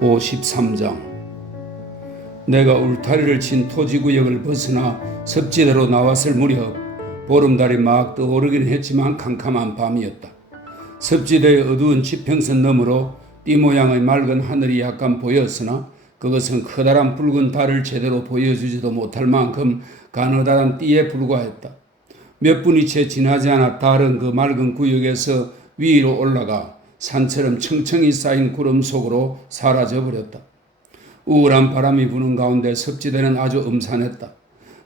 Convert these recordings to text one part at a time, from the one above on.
53장. 내가 울타리를 친 토지구역을 벗어나 섭지대로 나왔을 무렵 보름달이 막 떠오르긴 했지만 캄캄한 밤이었다. 섭지대의 어두운 지평선 너머로 띠 모양의 맑은 하늘이 약간 보였으나 그것은 커다란 붉은 달을 제대로 보여주지도 못할 만큼 가느다란 띠에 불과했다. 몇 분이 채 지나지 않아 달은 그 맑은 구역에서 위로 올라가 산처럼 층층이 쌓인 구름 속으로 사라져버렸다. 우울한 바람이 부는 가운데 섭지대는 아주 음산했다.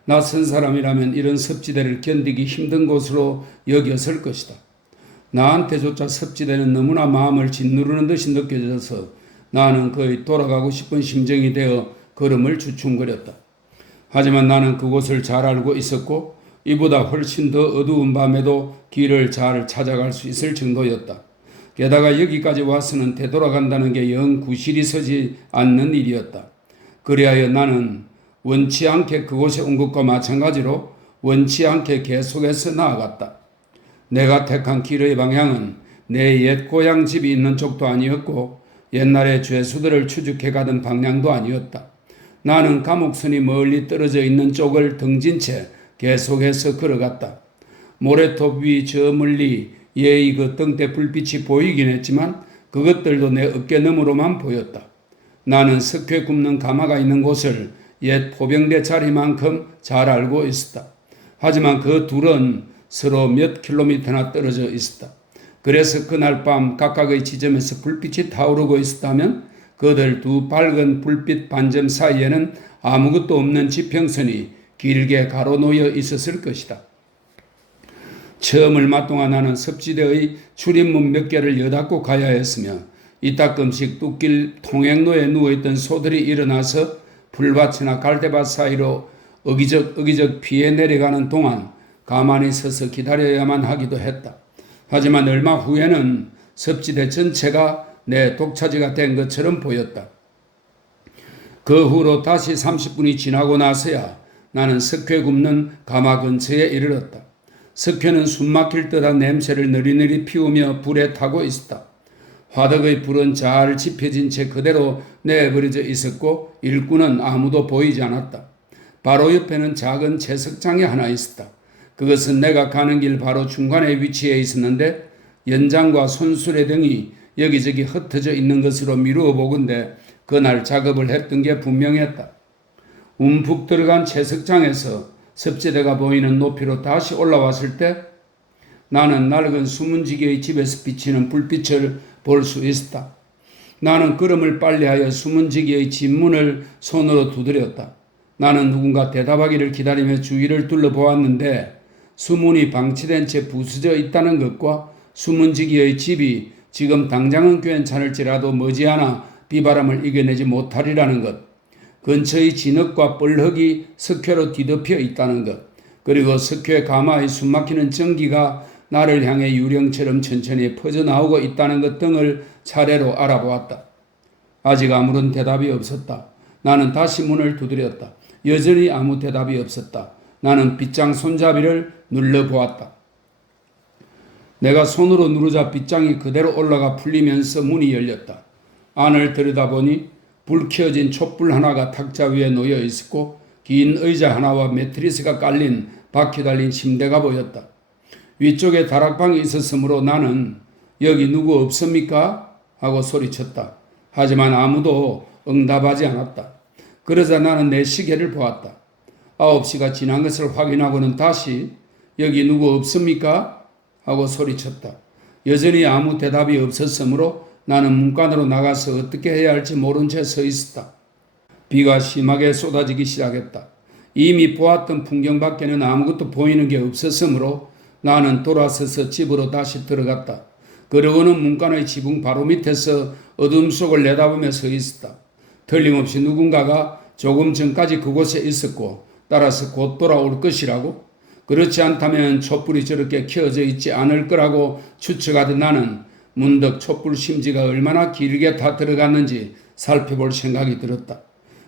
낯선 사람이라면 이런 섭지대를 견디기 힘든 곳으로 여겼을 것이다. 나한테조차 섭지대는 너무나 마음을 짓누르는 듯이 느껴져서 나는 거의 돌아가고 싶은 심정이 되어 걸음을 주춤거렸다. 하지만 나는 그곳을 잘 알고 있었고 이보다 훨씬 더 어두운 밤에도 길을 잘 찾아갈 수 있을 정도였다. 게다가 여기까지 와서는 되돌아간다는 게 영 구실이 서지 않는 일이었다. 그리하여 나는 원치 않게 그곳에 온 것과 마찬가지로 원치 않게 계속해서 나아갔다. 내가 택한 길의 방향은 내 옛 고향 집이 있는 쪽도 아니었고 옛날에 죄수들을 추적해 가던 방향도 아니었다. 나는 감옥선이 멀리 떨어져 있는 쪽을 등진 채 계속해서 걸어갔다. 모래톱 위 저 멀리 예의 그 등대 불빛이 보이긴 했지만 그것들도 내 어깨 너머로만 보였다. 나는 석회 굽는 가마가 있는 곳을 옛 포병대 자리만큼 잘 알고 있었다. 하지만 그 둘은 서로 몇 킬로미터나 떨어져 있었다. 그래서 그날 밤 각각의 지점에서 불빛이 타오르고 있었다면 그들 두 밝은 불빛 반점 사이에는 아무것도 없는 지평선이 길게 가로놓여 있었을 것이다. 처음 얼마 동안 나는 섭지대의 출입문 몇 개를 여닫고 가야 했으며 이따금씩 뚝길 통행로에 누워있던 소들이 일어나서 풀밭이나 갈대밭 사이로 어기적 피해 내려가는 동안 가만히 서서 기다려야만 하기도 했다. 하지만 얼마 후에는 섭지대 전체가 내 독차지가 된 것처럼 보였다. 그 후로 다시 30분이 지나고 나서야 나는 석회 굽는 가마 근처에 이르렀다. 석회는 숨막힐 듯한 냄새를 느리느리 피우며 불에 타고 있었다. 화덕의 불은 잘 지펴진 채 그대로 내버려져 있었고 일꾼은 아무도 보이지 않았다. 바로 옆에는 작은 채석장이 하나 있었다. 그것은 내가 가는 길 바로 중간에 위치해 있었는데 연장과 손수레 등이 여기저기 흩어져 있는 것으로 미루어 보건대 그날 작업을 했던 게 분명했다. 움푹 들어간 채석장에서 섭지대가 보이는 높이로 다시 올라왔을 때 나는 낡은 수문지기의 집에서 비치는 불빛을 볼 수 있었다. 나는 걸음을 빨리하여 수문지기의 집문을 손으로 두드렸다. 나는 누군가 대답하기를 기다리며 주위를 둘러보았는데 수문이 방치된 채 부서져 있다는 것과 수문지기의 집이 지금 당장은 괜찮을지라도 머지않아 비바람을 이겨내지 못하리라는 것, 근처의 진흙과 뻘흙이 석회로 뒤덮여 있다는 것, 그리고 석회 가마의 숨막히는 전기가 나를 향해 유령처럼 천천히 퍼져나오고 있다는 것 등을 차례로 알아보았다. 아직 아무런 대답이 없었다. 나는 다시 문을 두드렸다. 여전히 아무 대답이 없었다. 나는 빗장 손잡이를 눌러보았다. 내가 손으로 누르자 빗장이 그대로 올라가 풀리면서 문이 열렸다. 안을 들여다보니 불 켜진 촛불 하나가 탁자 위에 놓여 있었고 긴 의자 하나와 매트리스가 깔린 바퀴 달린 침대가 보였다. 위쪽에 다락방이 있었으므로 나는 여기 누구 없습니까? 하고 소리쳤다. 하지만 아무도 응답하지 않았다. 그러자 나는 내 시계를 보았다. 9시가 지난 것을 확인하고는 다시 여기 누구 없습니까? 하고 소리쳤다. 여전히 아무 대답이 없었으므로 나는 문간으로 나가서 어떻게 해야 할지 모른 채 서 있었다. 비가 심하게 쏟아지기 시작했다. 이미 보았던 풍경 밖에는 아무것도 보이는 게 없었으므로 나는 돌아서서 집으로 다시 들어갔다. 그러고는 문간의 지붕 바로 밑에서 어둠 속을 내다보며 서 있었다. 틀림없이 누군가가 조금 전까지 그곳에 있었고 따라서 곧 돌아올 것이라고? 그렇지 않다면 촛불이 저렇게 켜져 있지 않을 거라고 추측하던 나는 문득 촛불 심지가 얼마나 길게 다 들어갔는지 살펴볼 생각이 들었다.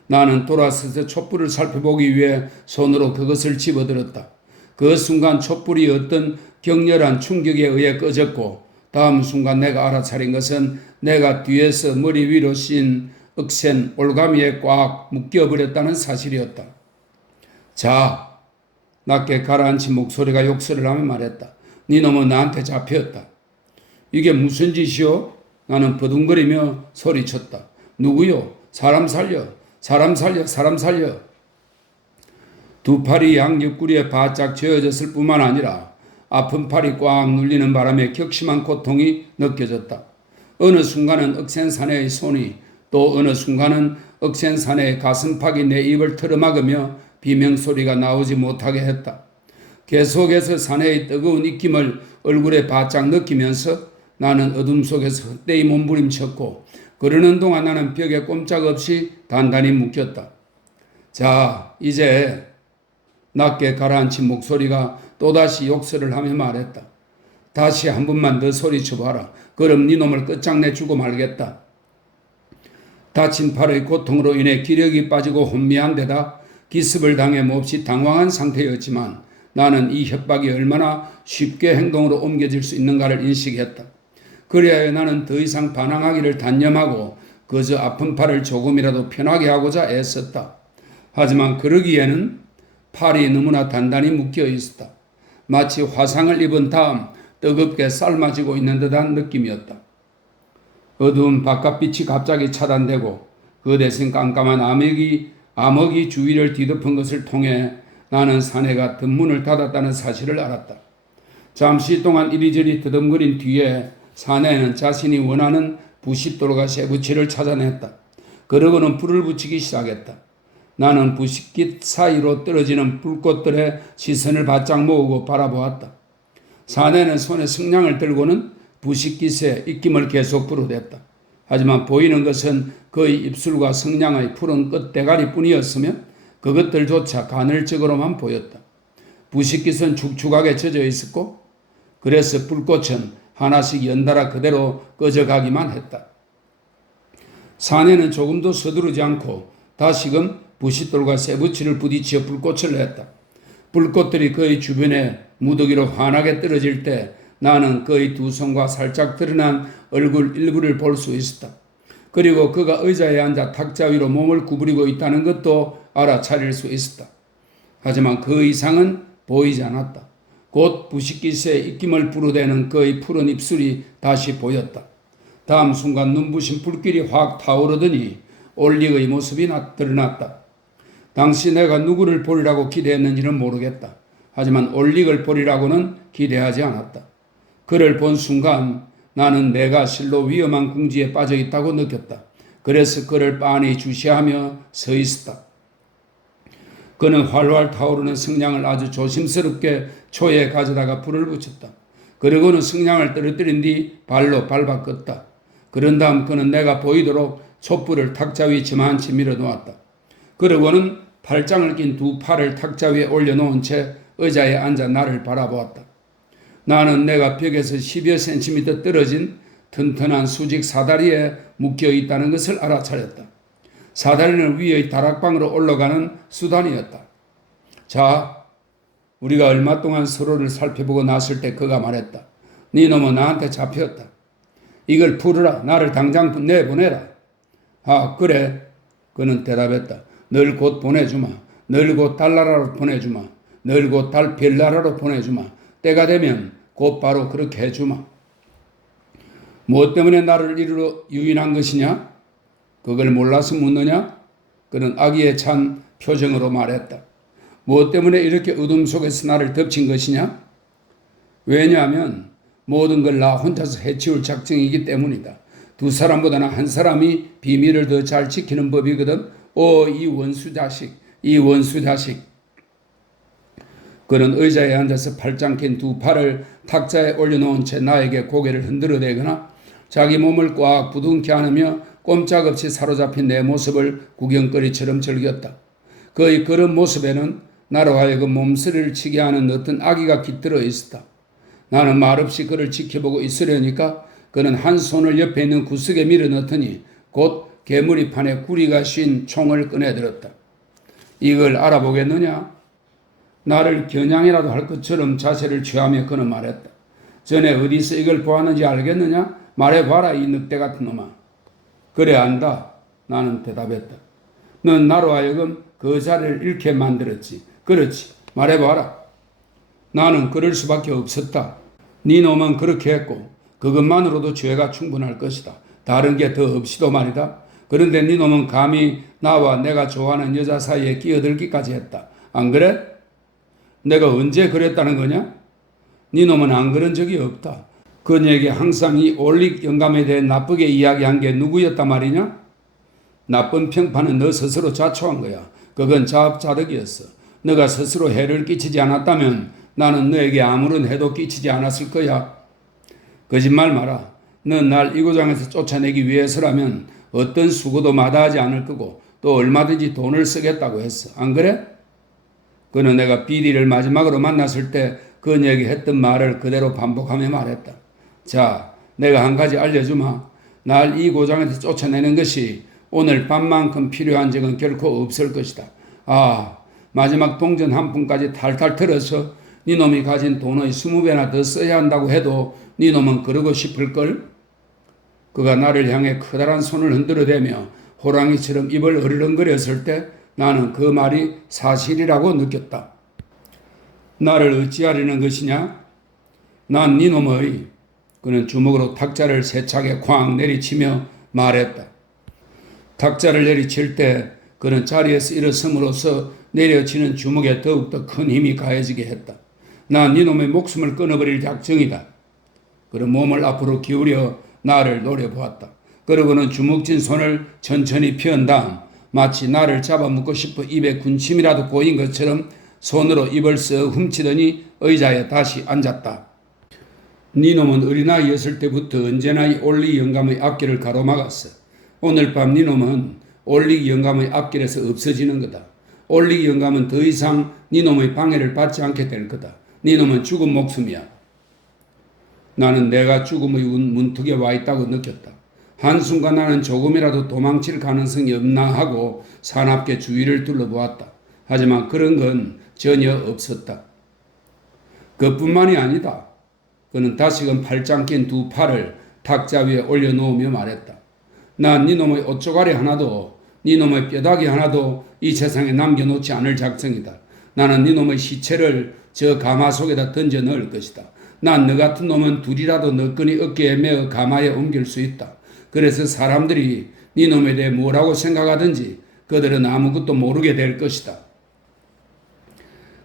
나는 돌아서서 촛불을 살펴보기 위해 손으로 그것을 집어들었다. 그 순간 촛불이 어떤 격렬한 충격에 의해 꺼졌고 다음 순간 내가 알아차린 것은 내가 뒤에서 머리 위로 씌인 억센 올가미에 꽉 묶여버렸다는 사실이었다. 자, 낮게 가라앉힌 목소리가 욕설을 하며 말했다. 네 놈은 나한테 잡혔다. 이게 무슨 짓이오? 나는 버둥거리며 소리쳤다. 누구요? 사람 살려. 사람 살려. 사람 살려. 두 팔이 양 옆구리에 바짝 쥐어졌을 뿐만 아니라 아픈 팔이 꽉 눌리는 바람에 격심한 고통이 느껴졌다. 어느 순간은 억센 사내의 손이, 또 어느 순간은 억센 사내의 가슴팍이 내 입을 틀어막으며 비명소리가 나오지 못하게 했다. 계속해서 사내의 뜨거운 입김을 얼굴에 바짝 느끼면서 나는 어둠 속에서 헛되이 몸부림쳤고, 그러는 동안 나는 벽에 꼼짝없이 단단히 묶였다. 자, 이제 낮게 가라앉힌 목소리가 또다시 욕설을 하며 말했다. 다시 한 번만 더 소리쳐봐라. 그럼 네 놈을 끝장내주고 말겠다. 다친 팔의 고통으로 인해 기력이 빠지고 혼미한 데다 기습을 당해 몹시 당황한 상태였지만 나는 이 협박이 얼마나 쉽게 행동으로 옮겨질 수 있는가를 인식했다. 그리하여 나는 더 이상 반항하기를 단념하고 그저 아픈 팔을 조금이라도 편하게 하고자 애썼다. 하지만 그러기에는 팔이 너무나 단단히 묶여 있었다. 마치 화상을 입은 다음 뜨겁게 삶아지고 있는 듯한 느낌이었다. 어두운 바깥빛이 갑자기 차단되고 그 대신 깜깜한 암흑이 주위를 뒤덮은 것을 통해 나는 사내가 덧문을 닫았다는 사실을 알았다. 잠시 동안 이리저리 더듬거린 뒤에 사내는 자신이 원하는 부싯돌과 쇠붙이를 찾아냈다. 그러고는 불을 붙이기 시작했다. 나는 부싯깃 사이로 떨어지는 불꽃들의 시선을 바짝 모으고 바라보았다. 사내는 손에 성냥을 들고는 부싯깃에 입김을 계속 불어댔다. 하지만 보이는 것은 그의 입술과 성냥의 푸른 끝대가리 뿐이었으며 그것들조차 가늘적으로만 보였다. 부싯깃은 축축하게 젖어 있었고 그래서 불꽃은 하나씩 연달아 그대로 꺼져가기만 했다. 사내는 조금도 서두르지 않고 다시금 부싯돌과 쇠붙이를 부딪혀 불꽃을 냈다. 불꽃들이 그의 주변에 무더기로 환하게 떨어질 때 나는 그의 두 손과 살짝 드러난 얼굴 일부를 볼 수 있었다. 그리고 그가 의자에 앉아 탁자 위로 몸을 구부리고 있다는 것도 알아차릴 수 있었다. 하지만 그 이상은 보이지 않았다. 곧 부싯깃에 입김을 불어대는 그의 푸른 입술이 다시 보였다. 다음 순간 눈부신 불길이 확 타오르더니 올릭의 모습이 드러났다. 당시 내가 누구를 보리라고 기대했는지는 모르겠다. 하지만 올릭을 보리라고는 기대하지 않았다. 그를 본 순간 나는 내가 실로 위험한 궁지에 빠져 있다고 느꼈다. 그래서 그를 빤히 주시하며 서 있었다. 그는 활활 타오르는 성냥을 아주 조심스럽게 초에 가져다가 불을 붙였다. 그리고는 성냥을 떨어뜨린 뒤 발로 밟아 껐다. 그런 다음 그는 내가 보이도록 촛불을 탁자 위 저만치 밀어놓았다. 그러고는 팔짱을 낀 두 팔을 탁자 위에 올려놓은 채 의자에 앉아 나를 바라보았다. 나는 내가 벽에서 10여 센티미터 떨어진 튼튼한 수직 사다리에 묶여 있다는 것을 알아차렸다. 사다리는 위의 다락방으로 올라가는 수단이었다. 자, 우리가 얼마 동안 서로를 살펴보고 났을 때 그가 말했다. 네 놈은 나한테 잡혔다. 이걸 풀으라. 나를 당장 내보내라. 아, 그래. 그는 대답했다. 널 곧 보내주마. 널 곧 달나라로 보내주마. 널 곧 별나라로 보내주마. 때가 되면 곧바로 그렇게 해주마. 무엇 때문에 나를 이리로 유인한 것이냐? 그걸 몰라서 묻느냐? 그는 악의에 찬 표정으로 말했다. 무엇 때문에 이렇게 어둠 속에서 나를 덮친 것이냐? 왜냐하면 모든 걸 나 혼자서 해치울 작정이기 때문이다. 두 사람보다는 한 사람이 비밀을 더 잘 지키는 법이거든. 이 원수 자식, 이 원수 자식. 그는 의자에 앉아서 팔짱 낀 두 팔을 탁자에 올려놓은 채 나에게 고개를 흔들어대거나 자기 몸을 꽉 부둥켜 안으며 꼼짝없이 사로잡힌 내 모습을 구경거리처럼 즐겼다. 그의 그런 모습에는 나로 하여금 몸서리를 치게 하는 어떤 악의가 깃들어 있었다. 나는 말없이 그를 지켜보고 있으려니까 그는 한 손을 옆에 있는 구석에 밀어넣더니 곧 개무리판에 구리가 쉰 총을 꺼내들었다. 이걸 알아보겠느냐? 나를 겨냥이라도 할 것처럼 자세를 취하며 그는 말했다. 전에 어디서 이걸 보았는지 알겠느냐? 말해봐라, 이 늑대 같은 놈아. 그래, 안다. 나는 대답했다. 넌 나로 하여금 그 자리를 잃게 만들었지. 그렇지. 말해봐라. 나는 그럴 수밖에 없었다. 네 놈은 그렇게 했고 그것만으로도 죄가 충분할 것이다. 다른 게 더 없이도 말이다. 그런데 네 놈은 감히 나와 내가 좋아하는 여자 사이에 끼어들기까지 했다. 안 그래? 내가 언제 그랬다는 거냐? 네 놈은 안 그런 적이 없다. 그녀에게 항상 이 올릭 영감에 대해 나쁘게 이야기한 게 누구였단 말이냐? 나쁜 평판은 너 스스로 자초한 거야. 그건 자업자득이었어. 너가 스스로 해를 끼치지 않았다면 나는 너에게 아무런 해도 끼치지 않았을 거야. 거짓말 마라. 넌 날 이 고장에서 쫓아내기 위해서라면 어떤 수고도 마다하지 않을 거고 또 얼마든지 돈을 쓰겠다고 했어. 안 그래? 그는 내가 비리를 마지막으로 만났을 때 그녀에게 했던 말을 그대로 반복하며 말했다. 자, 내가 한 가지 알려주마. 날 이 고장에서 쫓아내는 것이 오늘 밤만큼 필요한 적은 결코 없을 것이다. 아, 마지막 동전 한 푼까지 탈탈 털어서 네 놈이 가진 돈의 20배나 더 써야 한다고 해도 네 놈은 그러고 싶을걸? 그가 나를 향해 커다란 손을 흔들어대며 호랑이처럼 입을 어리렁거렸을 때 나는 그 말이 사실이라고 느꼈다. 나를 어찌하려는 것이냐? 난 네 놈의 그는 주먹으로 탁자를 세차게 쾅 내리치며 말했다. 탁자를 내리칠 때 그는 자리에서 일어섬으로써 내려치는 주먹에 더욱더 큰 힘이 가해지게 했다. 난 네 놈의 목숨을 끊어버릴 작정이다. 그는 몸을 앞으로 기울여 나를 노려보았다. 그러고는 주먹진 손을 천천히 펴은 다음 마치 나를 잡아먹고 싶어 입에 군침이라도 고인 것처럼 손으로 입을 쓱 훔치더니 의자에 다시 앉았다. 네 놈은 어린아이였을 때부터 언제나 이 올릭 영감의 앞길을 가로막았어. 오늘 밤 네 놈은 올릭 영감의 앞길에서 없어지는 거다. 올릭 영감은 더 이상 네 놈의 방해를 받지 않게 될 거다. 네 놈은 죽은 목숨이야. 나는 내가 죽음의 문턱에 와 있다고 느꼈다. 한순간 나는 조금이라도 도망칠 가능성이 없나 하고 사납게 주위를 둘러보았다. 하지만 그런 건 전혀 없었다. 그뿐만이 아니다. 그는 다시금 팔짱 낀 두 팔을 탁자 위에 올려놓으며 말했다. 난 네 놈의 옷조가리 하나도 네 놈의 뼈다귀 하나도 이 세상에 남겨놓지 않을 작정이다. 나는 네 놈의 시체를 저 가마 속에다 던져 넣을 것이다. 난 너 같은 놈은 둘이라도 너끈히 어깨에 메어 가마에 옮길 수 있다. 그래서 사람들이 네 놈에 대해 뭐라고 생각하든지 그들은 아무것도 모르게 될 것이다.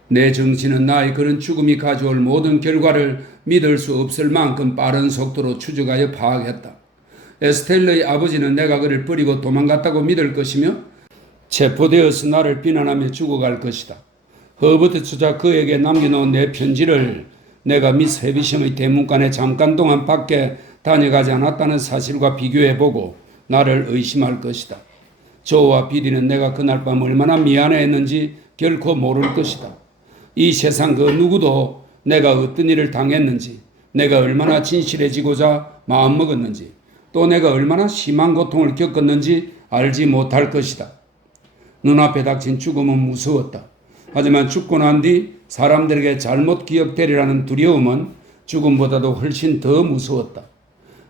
내 정신은 나의 그런 죽음이 가져올 모든 결과를 믿을 수 없을 만큼 빠른 속도로 추적하여 파악했다. 에스텔러의 아버지는 내가 그를 버리고 도망갔다고 믿을 것이며 체포되어서 나를 비난하며 죽어갈 것이다. 허버트 주자 그에게 남겨놓은 내 편지를 내가 미스 해비섬의 대문간에 잠깐 동안 밖에 다녀가지 않았다는 사실과 비교해보고 나를 의심할 것이다. 조와 비디는 내가 그날 밤 얼마나 미안해했는지 결코 모를 것이다. 이 세상 그 누구도 내가 어떤 일을 당했는지, 내가 얼마나 진실해지고자 마음먹었는지, 또 내가 얼마나 심한 고통을 겪었는지 알지 못할 것이다. 눈앞에 닥친 죽음은 무서웠다. 하지만 죽고 난 뒤 사람들에게 잘못 기억되리라는 두려움은 죽음보다도 훨씬 더 무서웠다.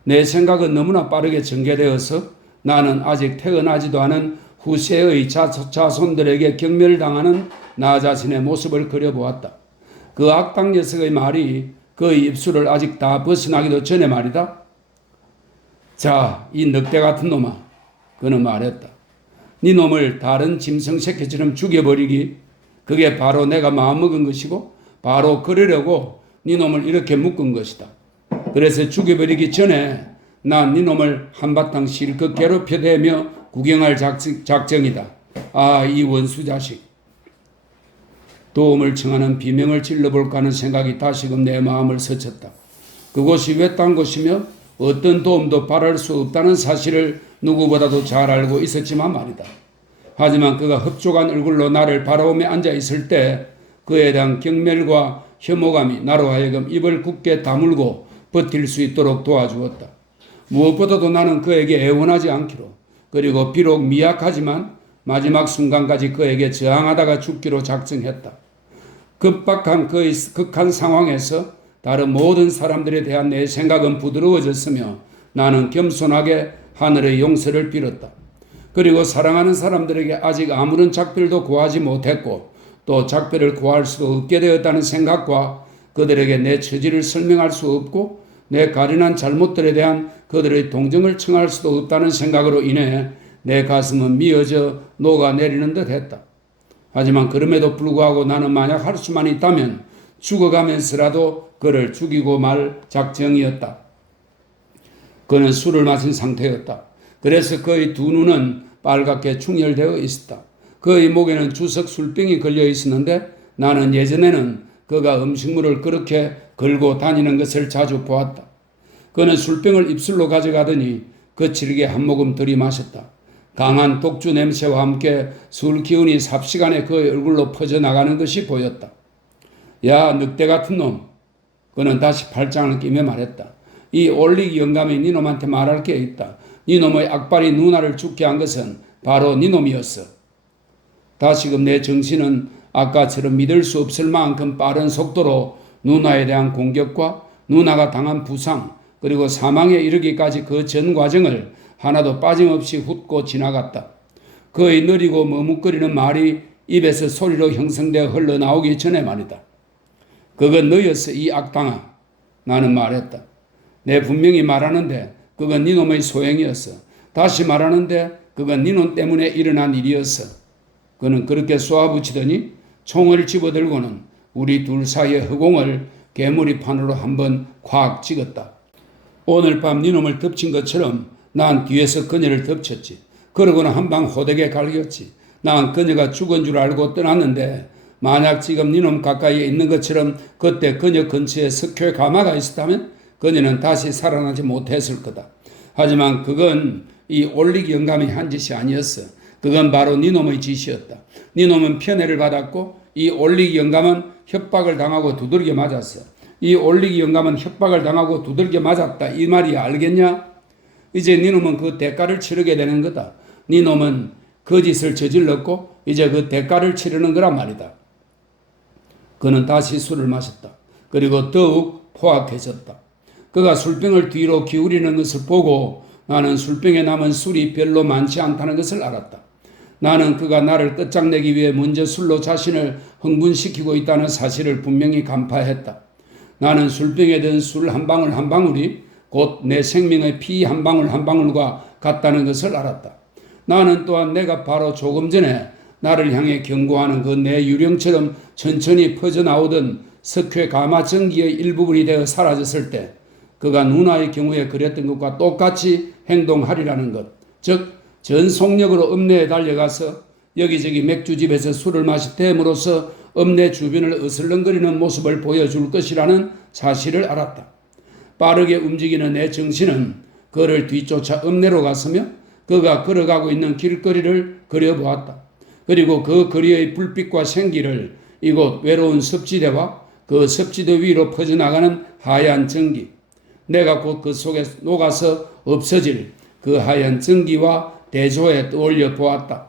내 생각은 너무나 빠르게 전개되어서 나는 아직 태어나지도 않은 후세의 자손들에게 경멸당하는 나 자신의 모습을 그려보았다. 그 악당 녀석의 말이 그의 입술을 아직 다 벗어나기도 전에 말이다. 자, 이 늑대 같은 놈아, 그는 말했다. 네 놈을 다른 짐승 새끼처럼 죽여버리기, 그게 바로 내가 마음먹은 것이고 바로 그러려고 네 놈을 이렇게 묶은 것이다. 그래서 죽여버리기 전에 난 네 놈을 한바탕 실컷 괴롭혀대며 구경할 작정이다. 아, 이 원수 자식. 도움을 청하는 비명을 질러볼까 하는 생각이 다시금 내 마음을 스쳤다. 그곳이 외딴 곳이며 어떤 도움도 바랄 수 없다는 사실을 누구보다도 잘 알고 있었지만 말이다. 하지만 그가 흡족한 얼굴로 나를 바라보며 앉아있을 때 그에 대한 경멸과 혐오감이 나로 하여금 입을 굳게 다물고 버틸 수 있도록 도와주었다. 무엇보다도 나는 그에게 애원하지 않기로, 그리고 비록 미약하지만 마지막 순간까지 그에게 저항하다가 죽기로 작정했다. 급박한 그의 극한 상황에서 다른 모든 사람들에 대한 내 생각은 부드러워졌으며 나는 겸손하게 하늘의 용서를 빌었다. 그리고 사랑하는 사람들에게 아직 아무런 작별도 구하지 못했고 또 작별을 구할 수도 없게 되었다는 생각과 그들에게 내 처지를 설명할 수 없고 내 가련한 잘못들에 대한 그들의 동정을 청할 수도 없다는 생각으로 인해 내 가슴은 미어져 녹아내리는 듯 했다. 하지만 그럼에도 불구하고 나는 만약 할 수만 있다면 죽어가면서라도 그를 죽이고 말 작정이었다. 그는 술을 마신 상태였다. 그래서 그의 두 눈은 빨갛게 충혈되어 있었다. 그의 목에는 주석 술병이 걸려 있었는데 나는 예전에는 그가 음식물을 그렇게 걸고 다니는 것을 자주 보았다. 그는 술병을 입술로 가져가더니 거칠게 한 모금 들이마셨다. 강한 독주 냄새와 함께 술 기운이 삽시간에 그의 얼굴로 퍼져나가는 것이 보였다. 야, 늑대 같은 놈. 그는 다시 팔짱을 끼며 말했다. 이 올릭 영감이 니놈한테 말할 게 있다. 니놈의 악발이 누나를 죽게 한 것은 바로 니놈이었어. 다시금 내 정신은 아까처럼 믿을 수 없을 만큼 빠른 속도로 누나에 대한 공격과 누나가 당한 부상 그리고 사망에 이르기까지 그 전 과정을 하나도 빠짐없이 훑고 지나갔다. 그의 느리고 머뭇거리는 말이 입에서 소리로 형성되어 흘러나오기 전에 말이다. 그건 너였어, 이 악당아. 나는 말했다. 내 분명히 말하는데 그건 니놈의 소행이었어. 다시 말하는데 그건 니놈 때문에 일어난 일이었어. 그는 그렇게 쏘아붙이더니 총을 집어들고는 우리 둘 사이의 허공을 개머리판으로 한번 콱 찍었다. 오늘 밤 니놈을 덮친 것처럼 난 뒤에서 그녀를 덮쳤지. 그러고는 한방 호되게 갈겼지. 난 그녀가 죽은 줄 알고 떠났는데 만약 지금 니놈 가까이에 있는 것처럼 그때 그녀 근처에 석회 가마가 있었다면 그녀는 다시 살아나지 못했을 거다. 하지만 그건 이 올릭 영감이 한 짓이 아니었어. 그건 바로 니놈의 짓이었다. 니놈은 편애를 받았고 이 올릭 영감은 협박을 당하고 두들겨 맞았어. 이 올릭 영감은 협박을 당하고 두들겨 맞았다. 이 말이 알겠냐? 이제 니놈은 그 대가를 치르게 되는 거다. 니놈은 그 짓을 저질렀고 이제 그 대가를 치르는 거란 말이다. 그는 다시 술을 마셨다. 그리고 더욱 포악해졌다. 그가 술병을 뒤로 기울이는 것을 보고 나는 술병에 남은 술이 별로 많지 않다는 것을 알았다. 나는 그가 나를 끝장내기 위해 먼저 술로 자신을 흥분시키고 있다는 사실을 분명히 간파했다. 나는 술병에 든 술 한 방울 한 방울이 곧 내 생명의 피 한 방울 한 방울과 같다는 것을 알았다. 나는 또한 내가 바로 조금 전에 나를 향해 경고하는 그 내 유령처럼 천천히 퍼져나오던 석회 가마 전기의 일부분이 되어 사라졌을 때 그가 누나의 경우에 그랬던 것과 똑같이 행동하리라는 것. 즉 전속력으로 읍내에 달려가서 여기저기 맥주집에서 술을 마시됨으로써 읍내 주변을 어슬렁거리는 모습을 보여줄 것이라는 사실을 알았다. 빠르게 움직이는 내 정신은 그를 뒤쫓아 읍내로 갔으며 그가 걸어가고 있는 길거리를 그려보았다. 그리고 그 거리의 불빛과 생기를 이곳 외로운 섭지대와 그 섭지대 위로 퍼져나가는 하얀 전기, 내가 곧 그 속에 녹아서 없어질 그 하얀 전기와 대조에 떠올려 보았다.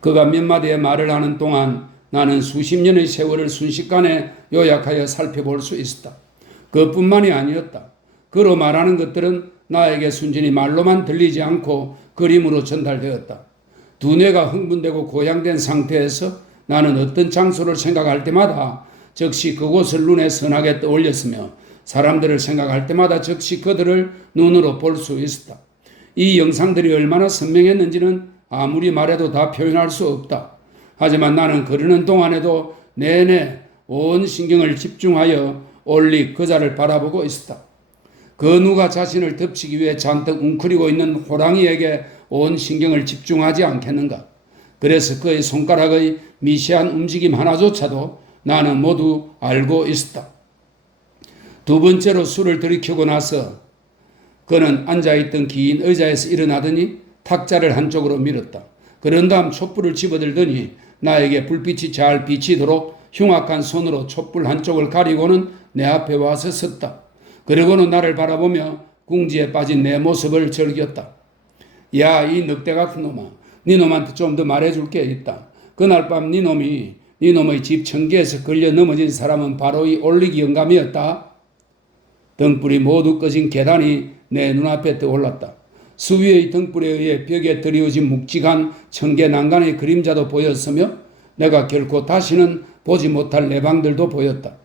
그가 몇 마디의 말을 하는 동안 나는 수십 년의 세월을 순식간에 요약하여 살펴볼 수 있었다. 그뿐만이 아니었다. 그로 말하는 것들은 나에게 순전히 말로만 들리지 않고 그림으로 전달되었다. 두뇌가 흥분되고 고양된 상태에서 나는 어떤 장소를 생각할 때마다 즉시 그곳을 눈에 선하게 떠올렸으며 사람들을 생각할 때마다 즉시 그들을 눈으로 볼 수 있었다. 이 영상들이 얼마나 선명했는지는 아무리 말해도 다 표현할 수 없다. 하지만 나는 그러는 동안에도 내내 온 신경을 집중하여 올릭 그자를 바라보고 있었다. 그 누가 자신을 덮치기 위해 잔뜩 웅크리고 있는 호랑이에게 온 신경을 집중하지 않겠는가. 그래서 그의 손가락의 미세한 움직임 하나조차도 나는 모두 알고 있었다. 두 번째로 술을 들이켜고 나서 그는 앉아있던 긴 의자에서 일어나더니 탁자를 한쪽으로 밀었다. 그런 다음 촛불을 집어들더니 나에게 불빛이 잘 비치도록 흉악한 손으로 촛불 한쪽을 가리고는 내 앞에 와서 섰다. 그리고는 나를 바라보며 궁지에 빠진 내 모습을 즐겼다. 야, 이 늑대 같은 놈아, 네 놈한테 좀 더 말해줄 게 있다. 그날 밤 네 놈의 집 청계에서 걸려 넘어진 사람은 바로 이 올릭 영감이었다. 등불이 모두 꺼진 계단이 내 눈앞에 떠올랐다. 수위의 등불에 의해 벽에 드리워진 묵직한 청개 난간의 그림자도 보였으며 내가 결코 다시는 보지 못할 내 방들도 보였다.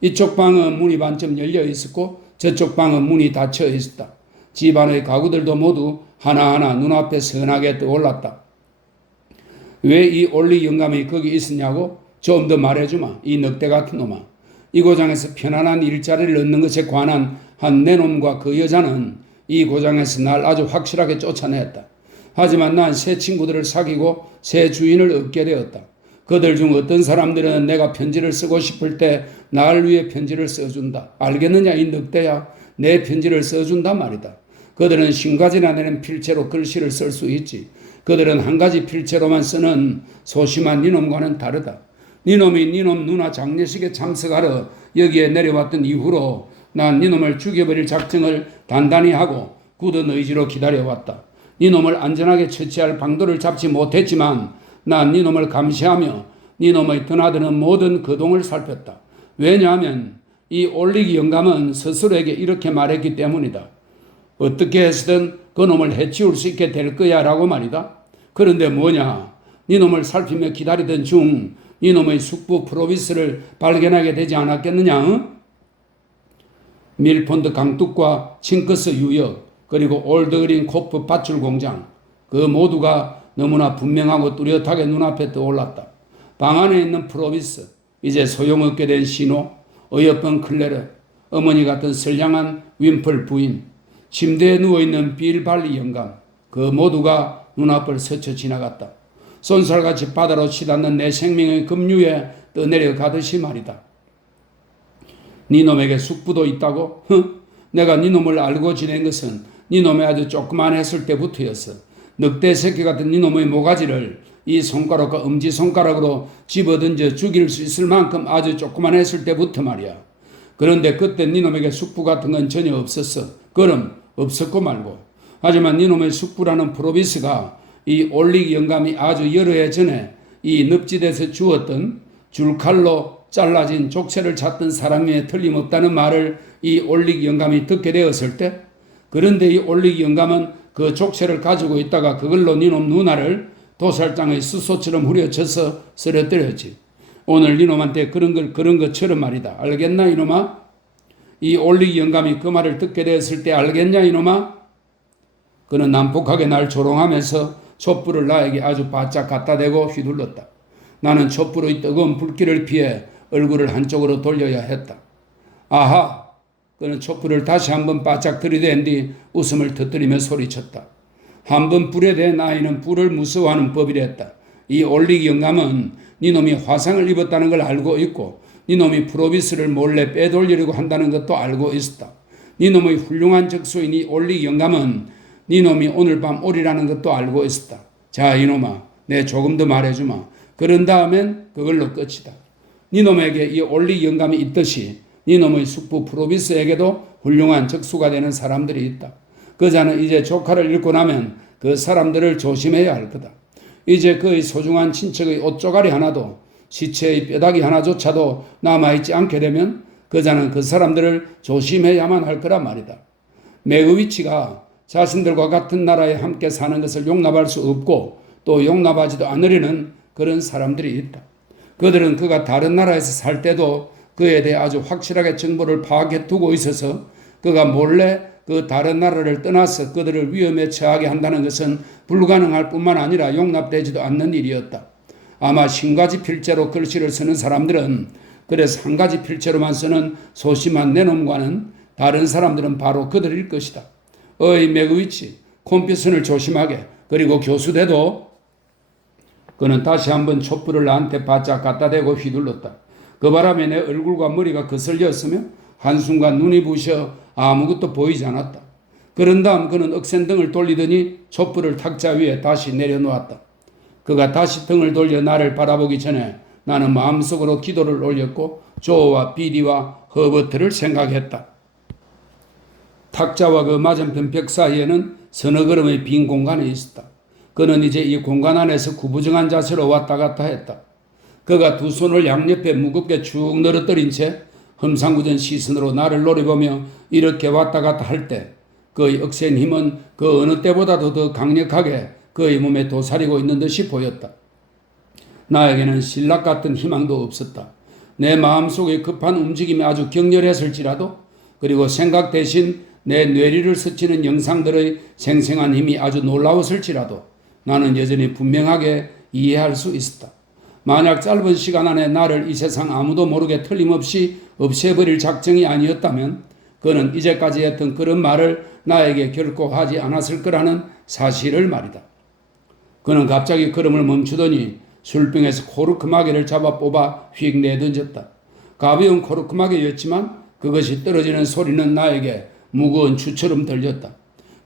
이쪽 방은 문이 반쯤 열려 있었고 저쪽 방은 문이 닫혀 있었다. 집안의 가구들도 모두 하나하나 눈앞에 선하게 떠올랐다. 왜 이 올리 영감이 거기 있었냐고? 좀 더 말해주마. 이 늑대 같은 놈아. 이 고장에서 편안한 일자리를 얻는 것에 관한 한 내 놈과 그 여자는 이 고장에서 날 아주 확실하게 쫓아냈다. 하지만 난 새 친구들을 사귀고 새 주인을 얻게 되었다. 그들 중 어떤 사람들은 내가 편지를 쓰고 싶을 때 날 위해 편지를 써준다. 알겠느냐 이 늑대야. 내 편지를 써준단 말이다. 그들은 50가지나 되는 필체로 글씨를 쓸 수 있지. 그들은 한 가지 필체로만 쓰는 소심한 니놈과는 다르다. 니놈이 니놈 누나 장례식에 참석하러 여기에 내려왔던 이후로 난 니놈을 죽여버릴 작정을 단단히 하고 굳은 의지로 기다려왔다. 니놈을 안전하게 처치할 방도를 잡지 못했지만 난 니놈을 감시하며 니놈의 드나드는 모든 거동을 살폈다. 왜냐하면 이 올리기 영감은 스스로에게 이렇게 말했기 때문이다. 어떻게 해서든 그놈을 해치울 수 있게 될 거야 라고 말이다. 그런데 뭐냐? 니놈을 살피며 기다리던 중 니놈의 숙부 프로비스를 발견하게 되지 않았겠느냐? 밀폰드 강둑과 칭크스 유역 그리고 올드그린 코프 밧줄 공장 그 모두가 너무나 분명하고 뚜렷하게 눈앞에 떠올랐다. 방 안에 있는 프로비스, 이제 소용없게 된 시노, 어여쁜 클레르, 어머니 같은 선량한 윈플 부인, 침대에 누워있는 빌 발리 영감, 그 모두가 눈앞을 스쳐 지나갔다. 쏜살같이 바다로 치닫는 내 생명의 급류에 떠내려가듯이 말이다. 니놈에게 숙부도 있다고? 내가 니놈을 알고 지낸 것은 니놈이 아주 조그만했을 때부터였어. 늑대 새끼 같은 니놈의 모가지를 이 손가락과 엄지손가락으로 집어던져 죽일 수 있을 만큼 아주 조그만했을 때부터 말이야. 그런데 그때 니놈에게 숙부 같은 건 전혀 없었어. 그럼 없었고 말고. 하지만 니놈의 숙부라는 프로비스가 이 올리기 영감이 아주 여러 해 전에 이 늪지대에서 주었던 줄칼로 잘라진 족쇄를 찾던 사람에 틀림없다는 말을 이 올리기 영감이 듣게 되었을 때, 그런데 이 올리기 영감은 그 족쇄를 가지고 있다가 그걸로 니놈 누나를 도살장의 수소처럼 후려쳐서 쓰러뜨렸지. 오늘 니놈한테 그런 것처럼 말이다. 알겠나 이놈아? 이 올리기 영감이 그 말을 듣게 되었을 때 알겠냐 이놈아? 그는 난폭하게 날 조롱하면서 촛불을 나에게 아주 바짝 갖다 대고 휘둘렀다. 나는 촛불의 뜨거운 불길을 피해 얼굴을 한쪽으로 돌려야 했다. 아하! 그는 촛불을 다시 한번 바짝 들이댄 뒤 웃음을 터뜨리며 소리쳤다. 한번 불에 대해 나이는 불을 무서워하는 법이랬다. 이 올리기 영감은 니놈이 화상을 입었다는 걸 알고 있고 니놈이 프로비스를 몰래 빼돌리려고 한다는 것도 알고 있었다. 니놈의 훌륭한 적수인 이 올리기 영감은 니놈이 오늘 밤 오리라는 것도 알고 있었다. 자 이놈아, 내 조금 더 말해주마. 그런 다음엔 그걸로 끝이다. 니놈에게 이 올리기 영감이 있듯이 니놈의 숙부 프로비스에게도 훌륭한 적수가 되는 사람들이 있다. 그자는 이제 조카를 잃고 나면 그 사람들을 조심해야 할 거다. 이제 그의 소중한 친척의 옷조가리 하나도 시체의 뼈다귀 하나조차도 남아있지 않게 되면 그자는 그 사람들을 조심해야만 할 거란 말이다. 메그위치가 자신들과 같은 나라에 함께 사는 것을 용납할 수 없고 또 용납하지도 않으려는 그런 사람들이 있다. 그들은 그가 다른 나라에서 살 때도 그에 대해 아주 확실하게 정보를 파악해 두고 있어서 그가 몰래 그 다른 나라를 떠나서 그들을 위험에 처하게 한다는 것은 불가능할 뿐만 아니라 용납되지도 않는 일이었다. 아마 50가지 필체로 글씨를 쓰는 사람들은 그래서 한 가지 필체로만 쓰는 소심한 내놈과는 다른 사람들은 바로 그들일 것이다. 어이 메그위치, 컴퓨터를 조심하게. 그리고 교수대도. 그는 다시 한번 촛불을 나한테 바짝 갖다 대고 휘둘렀다. 그 바람에 내 얼굴과 머리가 거슬렸으며 한순간 눈이 부셔 아무것도 보이지 않았다. 그런 다음 그는 억센등을 돌리더니 촛불을 탁자 위에 다시 내려놓았다. 그가 다시 등을 돌려 나를 바라보기 전에 나는 마음속으로 기도를 올렸고 조와 비디와 허버트를 생각했다. 탁자와 그 맞은편 벽 사이에는 서너 걸음의 빈 공간이 있었다. 그는 이제 이 공간 안에서 구부정한 자세로 왔다 갔다 했다. 그가 두 손을 양옆에 무겁게 쭉 늘어뜨린 채 험상궂은 시선으로 나를 노려보며 이렇게 왔다 갔다 할 때 그의 억센 힘은 그 어느 때보다도 더 강력하게 그의 몸에 도사리고 있는 듯이 보였다. 나에게는 신락 같은 희망도 없었다. 내 마음속의 급한 움직임이 아주 격렬했을지라도, 그리고 생각 대신 내 뇌리를 스치는 영상들의 생생한 힘이 아주 놀라웠을지라도 나는 여전히 분명하게 이해할 수 있었다. 만약 짧은 시간 안에 나를 이 세상 아무도 모르게 틀림없이 없애버릴 작정이 아니었다면 그는 이제까지 했던 그런 말을 나에게 결코 하지 않았을 거라는 사실을 말이다. 그는 갑자기 걸음을 멈추더니 술병에서 코르크마개를 잡아 뽑아 휙 내던졌다. 가벼운 코르크마개였지만 그것이 떨어지는 소리는 나에게 무거운 추처럼 들렸다.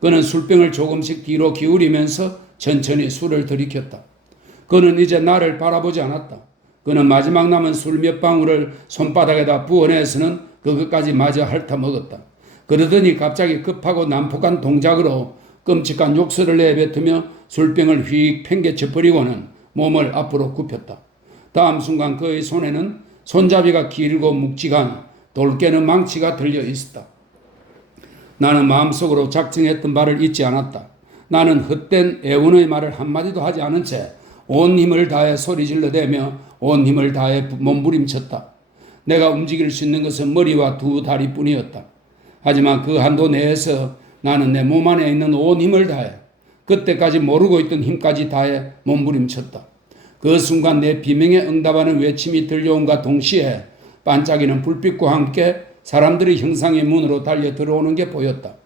그는 술병을 조금씩 뒤로 기울이면서 천천히 술을 들이켰다. 그는 이제 나를 바라보지 않았다. 그는 마지막 남은 술 몇 방울을 손바닥에다 부어내서는 그것까지 마저 핥아 먹었다. 그러더니 갑자기 급하고 난폭한 동작으로 끔찍한 욕설을 내뱉으며 술병을 휙 팽개쳐 버리고는 몸을 앞으로 굽혔다. 다음 순간 그의 손에는 손잡이가 길고 묵직한 돌 깨는 망치가 들려 있었다. 나는 마음속으로 작정했던 말을 잊지 않았다. 나는 헛된 애원의 말을 한마디도 하지 않은 채 온 힘을 다해 소리질러대며 온 힘을 다해 몸부림쳤다. 내가 움직일 수 있는 것은 머리와 두 다리뿐이었다. 하지만 그 한도 내에서 나는 내 몸 안에 있는 온 힘을 다해, 그때까지 모르고 있던 힘까지 다해 몸부림쳤다. 그 순간 내 비명에 응답하는 외침이 들려온과 동시에 반짝이는 불빛과 함께 사람들이 형상의 문으로 달려 들어오는 게 보였다.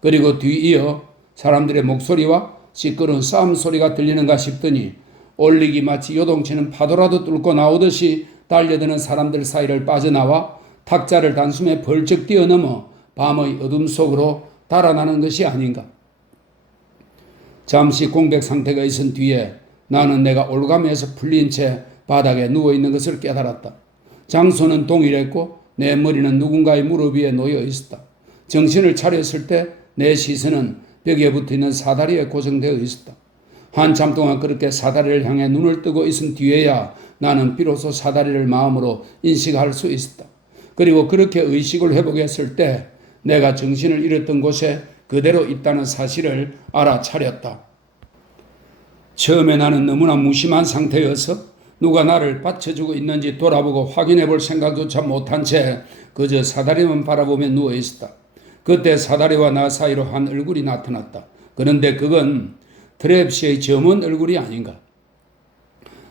그리고 뒤이어 사람들의 목소리와 시끄러운 싸움 소리가 들리는가 싶더니 올리기 마치 요동치는 파도라도 뚫고 나오듯이 달려드는 사람들 사이를 빠져나와 탁자를 단숨에 벌쩍 뛰어넘어 밤의 어둠 속으로 달아나는 것이 아닌가. 잠시 공백 상태가 있은 뒤에 나는 내가 올가매에서 풀린 채 바닥에 누워있는 것을 깨달았다. 장소는 동일했고 내 머리는 누군가의 무릎 위에 놓여 있었다. 정신을 차렸을 때 내 시선은 벽에 붙어있는 사다리에 고정되어 있었다. 한참 동안 그렇게 사다리를 향해 눈을 뜨고 있은 뒤에야 나는 비로소 사다리를 마음으로 인식할 수 있었다. 그리고 그렇게 의식을 회복했을 때 내가 정신을 잃었던 곳에 그대로 있다는 사실을 알아차렸다. 처음에 나는 너무나 무심한 상태여서 누가 나를 받쳐주고 있는지 돌아보고 확인해 볼 생각조차 못한 채 그저 사다리만 바라보며 누워 있었다. 그때 사다리와 나 사이로 한 얼굴이 나타났다. 그런데 그건 트랩시의 점원 얼굴이 아닌가.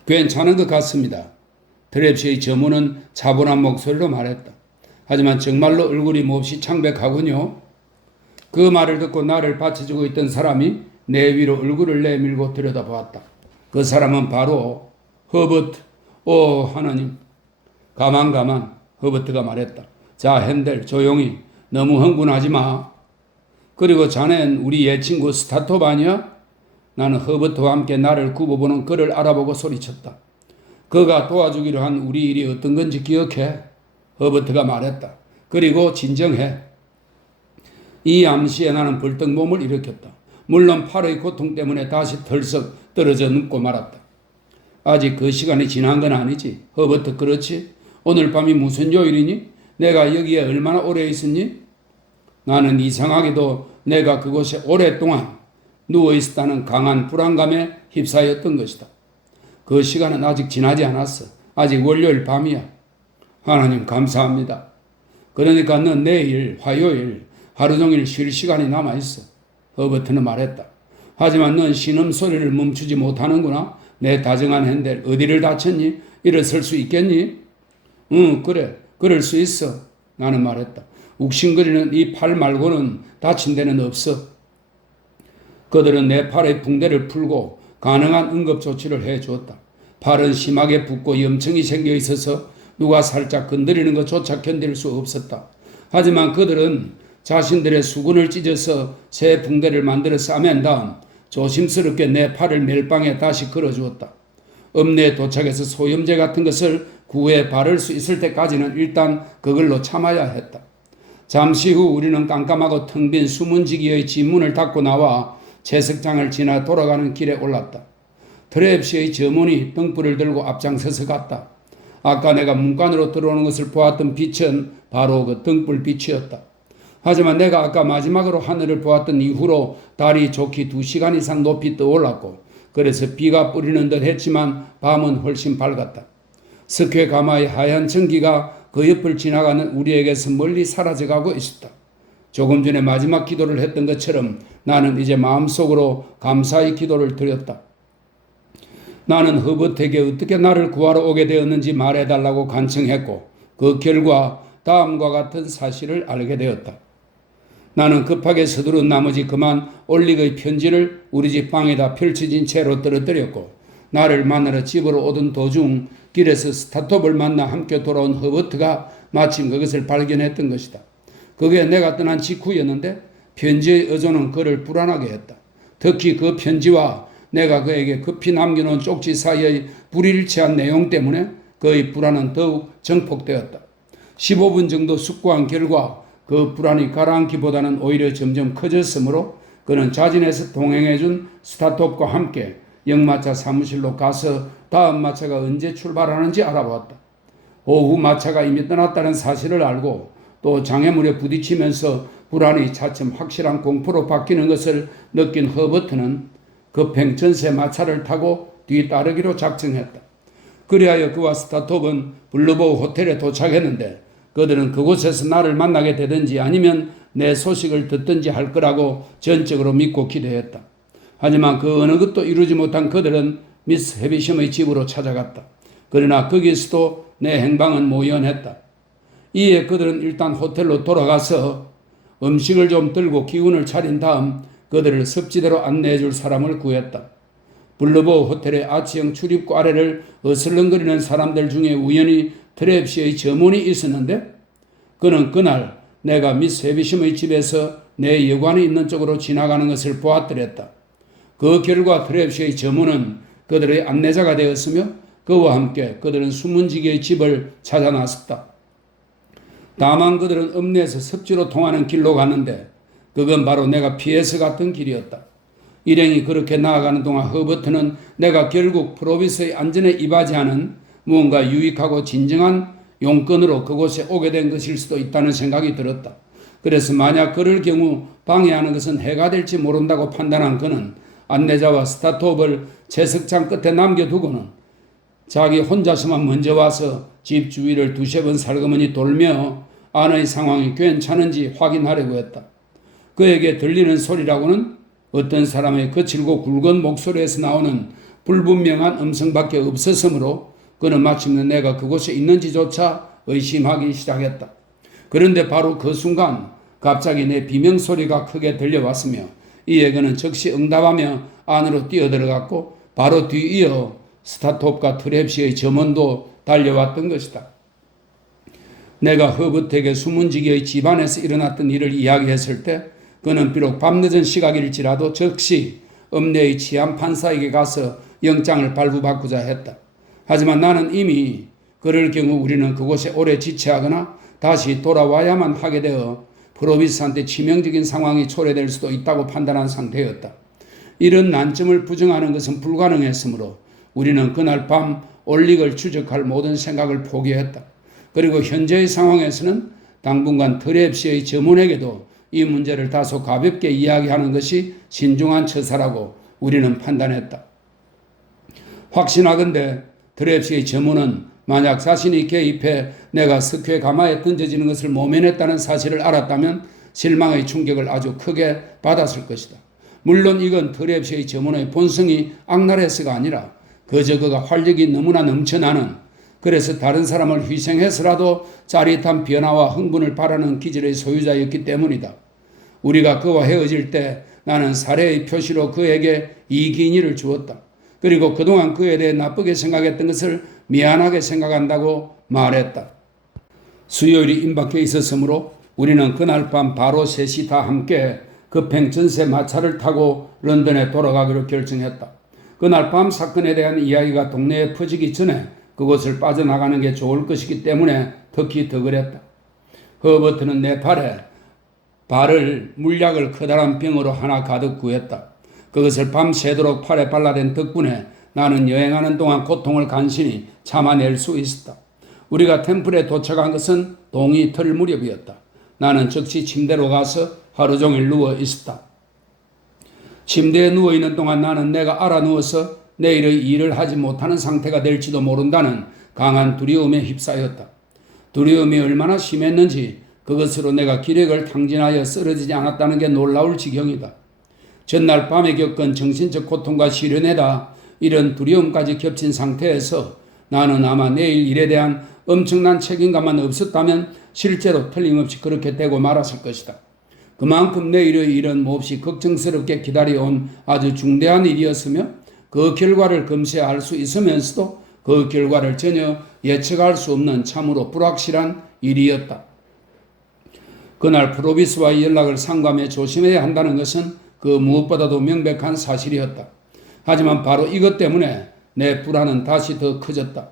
괜찮은 것 같습니다. 트랩시의 점원은 차분한 목소리로 말했다. 하지만 정말로 얼굴이 몹시 창백하군요. 그 말을 듣고 나를 받쳐주고 있던 사람이 내 위로 얼굴을 내밀고 들여다보았다. 그 사람은 바로 허버트. 오 하나님. 가만. 허버트가 말했다. 자 핸델 조용히. 너무 흥분하지 마. 그리고 자넨 우리 예친구 스타톱 아니야? 나는 허버트와 함께 나를 굽어보는 그를 알아보고 소리쳤다. 그가 도와주기로 한 우리 일이 어떤 건지 기억해? 허버트가 말했다. 그리고 진정해. 이 암시에 나는 벌떡 몸을 일으켰다. 물론 팔의 고통 때문에 다시 덜썩 떨어져 눕고 말았다. 아직 그 시간이 지난 건 아니지. 허버트 그렇지? 오늘 밤이 무슨 요일이니? 내가 여기에 얼마나 오래 있었니? 나는 이상하게도 내가 그곳에 오랫동안 누워있었다는 강한 불안감에 휩싸였던 것이다. 그 시간은 아직 지나지 않았어. 아직 월요일 밤이야. 하나님 감사합니다. 그러니까 넌 내일 화요일 하루 종일 쉴 시간이 남아있어. 허버트는 말했다. 하지만 넌 신음소리를 멈추지 못하는구나. 내 다정한 핸델 어디를 다쳤니? 일어설 수 있겠니? 응 그래 그럴 수 있어. 나는 말했다. 욱신거리는 이 팔 말고는 다친 데는 없어. 그들은 내 팔의 붕대를 풀고 가능한 응급조치를 해주었다. 팔은 심하게 붓고 염증이 생겨 있어서 누가 살짝 건드리는 것조차 견딜 수 없었다. 하지만 그들은 자신들의 수건을 찢어서 새 붕대를 만들어 싸맨 다음 조심스럽게 내 팔을 멜빵에 다시 걸어주었다. 읍내에 도착해서 소염제 같은 것을 구해 바를 수 있을 때까지는 일단 그걸로 참아야 했다. 잠시 후 우리는 깜깜하고 텅 빈 수문지기의 지문을 닫고 나와 채석장을 지나 돌아가는 길에 올랐다. 트랩시의 점원이 등불을 들고 앞장서서 갔다. 아까 내가 문간으로 들어오는 것을 보았던 빛은 바로 그 등불 빛이었다. 하지만 내가 아까 마지막으로 하늘을 보았던 이후로 달이 좋게 2시간 이상 높이 떠올랐고 그래서 비가 뿌리는 듯 했지만 밤은 훨씬 밝았다. 스퀘 가마의 하얀 전기가 그 옆을 지나가는 우리에게서 멀리 사라져가고 있었다. 조금 전에 마지막 기도를 했던 것처럼 나는 이제 마음속으로 감사의 기도를 드렸다. 나는 허버트에게 어떻게 나를 구하러 오게 되었는지 말해달라고 간청했고 그 결과 다음과 같은 사실을 알게 되었다. 나는 급하게 서두른 나머지 그만 올릭의 편지를 우리 집 방에다 펼쳐진 채로 떨어뜨렸고 나를 만나러 집으로 오던 도중 길에서 스타톱을 만나 함께 돌아온 허버트가 마침 그것을 발견했던 것이다. 그게 내가 떠난 직후였는데 편지의 어조는 그를 불안하게 했다. 특히 그 편지와 내가 그에게 급히 남겨놓은 쪽지 사이의 불일치한 내용 때문에 그의 불안은 더욱 증폭되었다. 15분 정도 숙고한 결과 그 불안이 가라앉기보다는 오히려 점점 커졌으므로 그는 자진해서 동행해준 스타톱과 함께 역마차 사무실로 가서 다음 마차가 언제 출발하는지 알아보았다. 오후 마차가 이미 떠났다는 사실을 알고 또 장애물에 부딪히면서 불안이 차츰 확실한 공포로 바뀌는 것을 느낀 허버트는 급행 전세 마차를 타고 뒤따르기로 작정했다. 그리하여 그와 스타톱은 블루보우 호텔에 도착했는데 그들은 그곳에서 나를 만나게 되든지 아니면 내 소식을 듣든지 할 거라고 전적으로 믿고 기대했다. 하지만 그 어느 것도 이루지 못한 그들은 미스 헤비섬의 집으로 찾아갔다. 그러나 거기서도 내 행방은 모연했다. 이에 그들은 일단 호텔로 돌아가서 음식을 좀 들고 기운을 차린 다음 그들을 습지대로 안내해 줄 사람을 구했다. 블루보우 호텔의 아치형 출입구 아래를 어슬렁거리는 사람들 중에 우연히 트랩시의 점원이 있었는데 그는 그날 내가 미스 헤비섬의 집에서 내 여관이 있는 쪽으로 지나가는 것을 보았더랬다. 그 결과 트랩시의 점원은 그들의 안내자가 되었으며 그와 함께 그들은 숨은지기의 집을 찾아 나섰다. 다만 그들은 읍내에서 습지로 통하는 길로 갔는데 그건 바로 내가 피해서 갔던 길이었다. 일행이 그렇게 나아가는 동안 허버트는 내가 결국 프로비스의 안전에 이바지하는 무언가 유익하고 진정한 용건으로 그곳에 오게 된 것일 수도 있다는 생각이 들었다. 그래서 만약 그럴 경우 방해하는 것은 해가 될지 모른다고 판단한 그는 안내자와 스타톱을 채석장 끝에 남겨두고는 자기 혼자서만 먼저 와서 집 주위를 2-3번 살그머니 돌며 아내의 상황이 괜찮은지 확인하려고 했다. 그에게 들리는 소리라고는 어떤 사람의 거칠고 굵은 목소리에서 나오는 불분명한 음성밖에 없었으므로 그는 마침내 내가 그곳에 있는지조차 의심하기 시작했다. 그런데 바로 그 순간 갑자기 내 비명소리가 크게 들려왔으며 이에 그는 즉시 응답하며 안으로 뛰어들어갔고 바로 뒤이어 스타톱과 트랩시의 점원도 달려왔던 것이다. 내가 허버트에게 숨은지기의 집안에서 일어났던 일을 이야기했을 때 그는 비록 밤늦은 시각일지라도 즉시 읍내의 치안 판사에게 가서 영장을 발부받고자 했다. 하지만 나는 이미 그럴 경우 우리는 그곳에 오래 지체하거나 다시 돌아와야만 하게 되어 프로비스한테 치명적인 상황이 초래될 수도 있다고 판단한 상태였다. 이런 난점을 부정하는 것은 불가능했으므로 우리는 그날 밤 올릭을 추적할 모든 생각을 포기했다. 그리고 현재의 상황에서는 당분간 트랩시의 점원에게도 이 문제를 다소 가볍게 이야기하는 것이 신중한 처사라고 우리는 판단했다. 확신하건대 트랩시의 점원은 만약 자신이 개입해 내가 스퀘 가마에 던져지는 것을 모면했다는 사실을 알았다면 실망의 충격을 아주 크게 받았을 것이다. 물론 이건 트랩시의 점원의 본성이 악랄해서가 아니라 그저 그가 활력이 너무나 넘쳐나는 그래서 다른 사람을 희생해서라도 짜릿한 변화와 흥분을 바라는 기질의 소유자였기 때문이다. 우리가 그와 헤어질 때 나는 사례의 표시로 그에게 이기니를 주었다. 그리고 그동안 그에 대해 나쁘게 생각했던 것을 미안하게 생각한다고 말했다. 수요일이 임박해 있었으므로 우리는 그날 밤 바로 셋이 다 함께 급행 전세 마차를 타고 런던에 돌아가기로 결정했다. 그날 밤 사건에 대한 이야기가 동네에 퍼지기 전에 그곳을 빠져나가는 게 좋을 것이기 때문에 특히 더 그랬다. 허버트는 내 발을 물약을 커다란 병으로 하나 가득 구했다. 그것을 밤새도록 팔에 발라댄 덕분에 나는 여행하는 동안 고통을 간신히 참아낼 수 있었다. 우리가 템플에 도착한 것은 동이 틀 무렵이었다. 나는 즉시 침대로 가서 하루 종일 누워 있었다. 침대에 누워 있는 동안 나는 내가 알아 누워서 내일의 일을 하지 못하는 상태가 될지도 모른다는 강한 두려움에 휩싸였다. 두려움이 얼마나 심했는지 그것으로 내가 기력을 탕진하여 쓰러지지 않았다는 게 놀라울 지경이다. 전날 밤에 겪은 정신적 고통과 시련에다 이런 두려움까지 겹친 상태에서 나는 아마 내일 일에 대한 엄청난 책임감만 없었다면 실제로 틀림없이 그렇게 되고 말았을 것이다. 그만큼 내일의 일은 몹시 걱정스럽게 기다려온 아주 중대한 일이었으며 그 결과를 금세 알 수 있으면서도 그 결과를 전혀 예측할 수 없는 참으로 불확실한 일이었다. 그날 프로비스와의 연락을 상감해 조심해야 한다는 것은 그 무엇보다도 명백한 사실이었다. 하지만 바로 이것 때문에 내 불안은 다시 더 커졌다.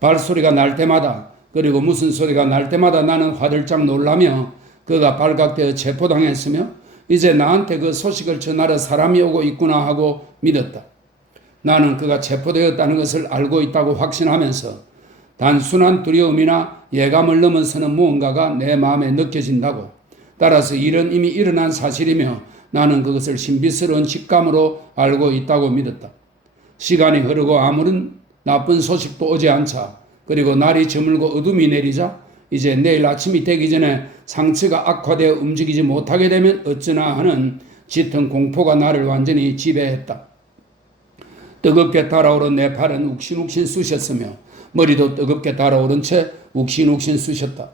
발소리가 날 때마다 그리고 무슨 소리가 날 때마다 나는 화들짝 놀라며 그가 발각되어 체포당했으며 이제 나한테 그 소식을 전하러 사람이 오고 있구나 하고 믿었다. 나는 그가 체포되었다는 것을 알고 있다고 확신하면서 단순한 두려움이나 예감을 넘어서는 무언가가 내 마음에 느껴진다고. 따라서 일은 이미 일어난 사실이며 나는 그것을 신비스러운 직감으로 알고 있다고 믿었다. 시간이 흐르고 아무런 나쁜 소식도 오지 않자 그리고 날이 저물고 어둠이 내리자 이제 내일 아침이 되기 전에 상처가 악화되어 움직이지 못하게 되면 어쩌나 하는 짙은 공포가 나를 완전히 지배했다. 뜨겁게 달아오른 내 팔은 욱신욱신 쑤셨으며 머리도 뜨겁게 달아오른 채 욱신욱신 쑤셨다.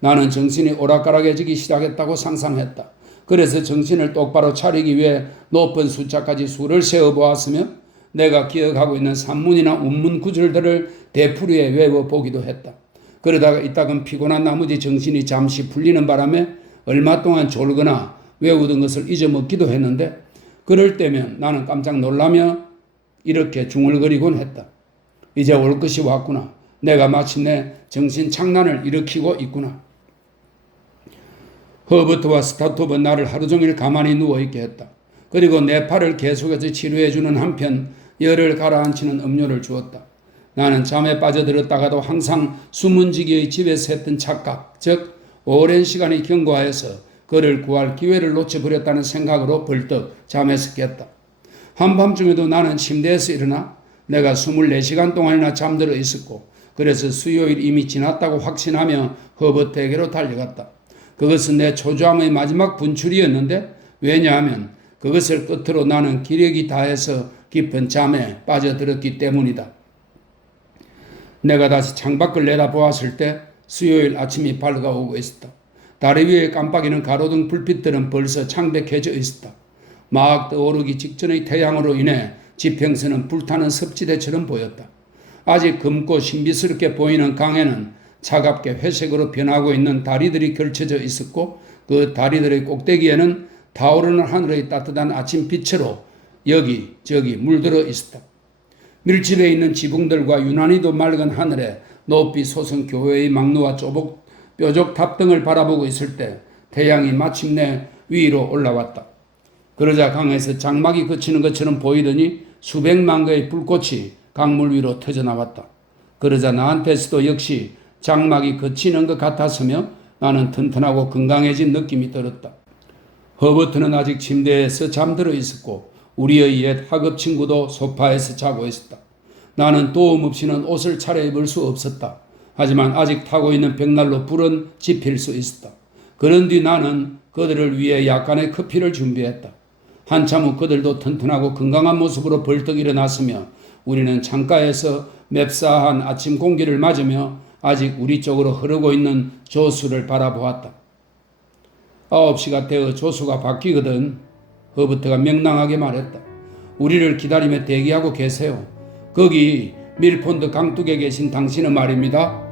나는 정신이 오락가락해지기 시작했다고 상상했다. 그래서 정신을 똑바로 차리기 위해 높은 숫자까지 수를 세어보았으며 내가 기억하고 있는 산문이나 운문 구절들을 되풀이해 외워보기도 했다. 그러다가 이따금 피곤한 나머지 정신이 잠시 풀리는 바람에 얼마 동안 졸거나 외우던 것을 잊어먹기도 했는데 그럴 때면 나는 깜짝 놀라며 이렇게 중얼거리곤 했다. 이제 올 것이 왔구나. 내가 마침내 정신 착란을 일으키고 있구나. 허버트와 스타톱은 나를 하루 종일 가만히 누워있게 했다. 그리고 내 팔을 계속해서 치료해주는 한편 열을 가라앉히는 음료를 주었다. 나는 잠에 빠져들었다가도 항상 숨은지기의 집에서 했던 착각, 즉 오랜 시간이 경과해서 그를 구할 기회를 놓쳐버렸다는 생각으로 벌떡 잠에서 깼다. 한밤중에도 나는 침대에서 일어나 내가 24시간 동안이나 잠들어 있었고 그래서 수요일 이미 지났다고 확신하며 허버트에게로 달려갔다. 그것은 내 초조함의 마지막 분출이었는데 왜냐하면 그것을 끝으로 나는 기력이 다해서 깊은 잠에 빠져들었기 때문이다. 내가 다시 창밖을 내다보았을 때 수요일 아침이 밝아오고 있었다. 다리 위의 깜빡이는 가로등 불빛들은 벌써 창백해져 있었다. 막 떠오르기 직전의 태양으로 인해 지평선은 불타는 섭지대처럼 보였다. 아직 검고 신비스럽게 보이는 강에는 차갑게 회색으로 변하고 있는 다리들이 걸쳐져 있었고 그 다리들의 꼭대기에는 타오르는 하늘의 따뜻한 아침빛으로 여기저기 물들어 있었다. 밀집해 있는 지붕들과 유난히도 맑은 하늘에 높이 솟은 교회의 망루와 뾰족 탑 등을 바라보고 있을 때 태양이 마침내 위로 올라왔다. 그러자 강에서 장막이 그치는 것처럼 보이더니 수백만 개의 불꽃이 강물 위로 터져나왔다. 그러자 나한테서도 역시 장막이 그치는 것 같았으며 나는 튼튼하고 건강해진 느낌이 들었다. 허버트는 아직 침대에서 잠들어 있었고 우리의 옛 학업 친구도 소파에서 자고 있었다. 나는 도움 없이는 옷을 차려입을 수 없었다. 하지만 아직 타고 있는 벽난로 불은 지필 수 있었다. 그런 뒤 나는 그들을 위해 약간의 커피를 준비했다. 한참 후 그들도 튼튼하고 건강한 모습으로 벌떡 일어났으며 우리는 창가에서 맵싸한 아침 공기를 맞으며 아직 우리 쪽으로 흐르고 있는 조수를 바라보았다. 9시가 되어 조수가 바뀌거든. 허버트가 명랑하게 말했다. 우리를 기다리며 대기하고 계세요. 거기 밀폰드 강둑에 계신 당신은 말입니다.